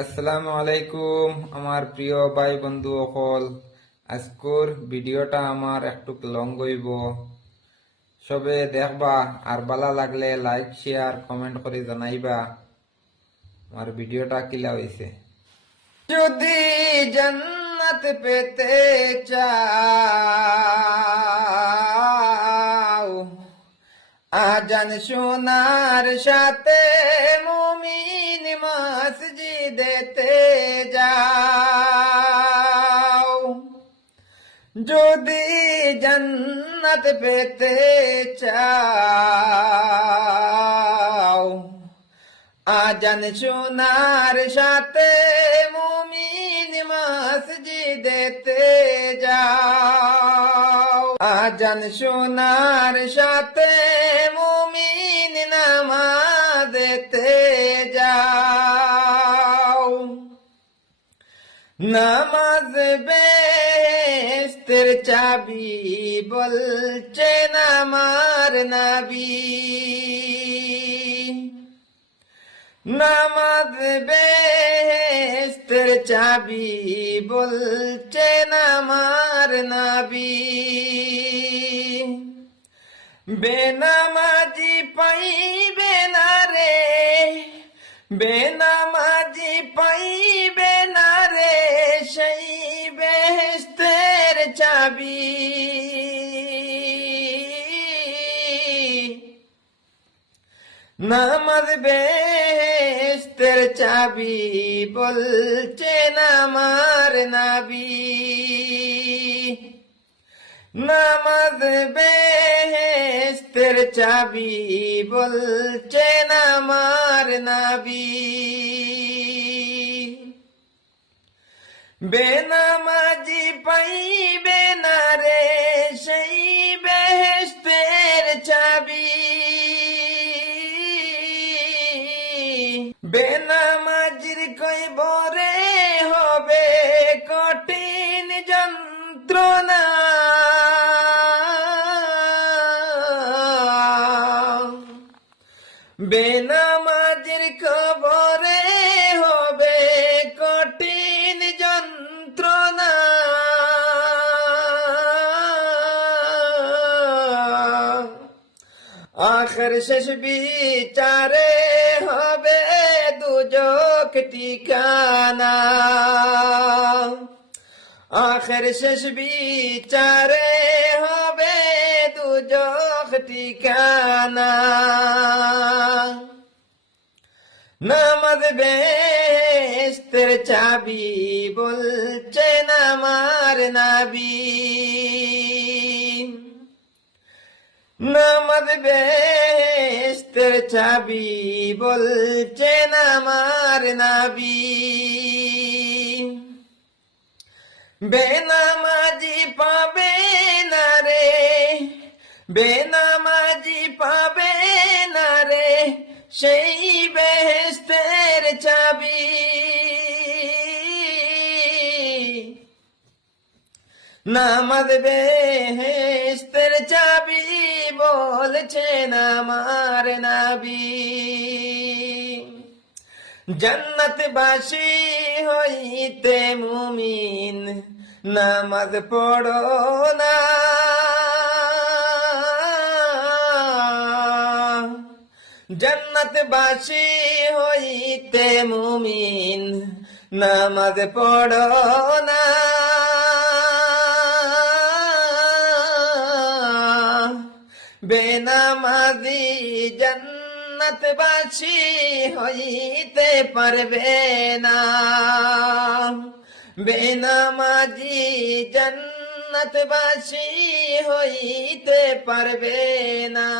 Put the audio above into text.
আসসালামু আলাইকুম আমার প্রিয় ভাই বন্ধু সকল। আজকের ভিডিওটা আমার একটু লং হইব, সবে দেখবা আর ভালো লাগলে লাইক শেয়ার কমেন্ট করে জানাইবা আমার ভিডিওটা কিলা হইছে। যদি জান্নাত পেতে চাও, আজান শোনার সাথে মুমিন মসজিদেতে যাও। যদি জান্নাত পেতে চাও, আজান শোনার সাথে মুমিন মসজিদেতে যাও। আজান শোনার সাথে মুমিন নামাজেতে যাও। নামাজ বেহেশতের চাবি বলছেন আমার নবী। নামাজ বেহেশতের চাবি বলছেন আমার নবী। বেনামাজি পাইবে না রে, বেনামাজি পাইবে না রে সেই বেহেশতের চাবি। নামাজ বেহেশতের চাবি বলছেন আমার নবী। নামাজ বেহেশতের চাবি বলছেন আমার নবী। বেনামাজি পাইবে না রে সেই বেহেশতের চাবি। বেনামাজির কবরে হবে কঠিন যন্ত্রণা। বেনামাজির কবরে হবে কঠিন যন্ত্রণা। আখের শেষ বিচারে হবে দুজক ঠিকানা। আখের শেষ বিচারে হবে দুজক ঠিকানা। নামাজ বেহেশতের চাবি বলছেন আমার নবী। নামাজ বেহেশতের চাবি বলছেন আমার নবী। বেনামাজি পাবে না রে, বেনামাজি পাবে না রে সেই বেহেশতের চাবি। নামাজ বেহেশতের চাবি বলছেন আমার নবী। জান্নাতবাসী হইতে মুমিন নামাজ পড়ো না। জান্নাতবাসী হইতে মুমিন নামাজ পড়ো না। বেনামাজি জান্নাতবাসী হইতে পারবে না। বেনামাজি জান্নাতবাসী হইতে পারবে না।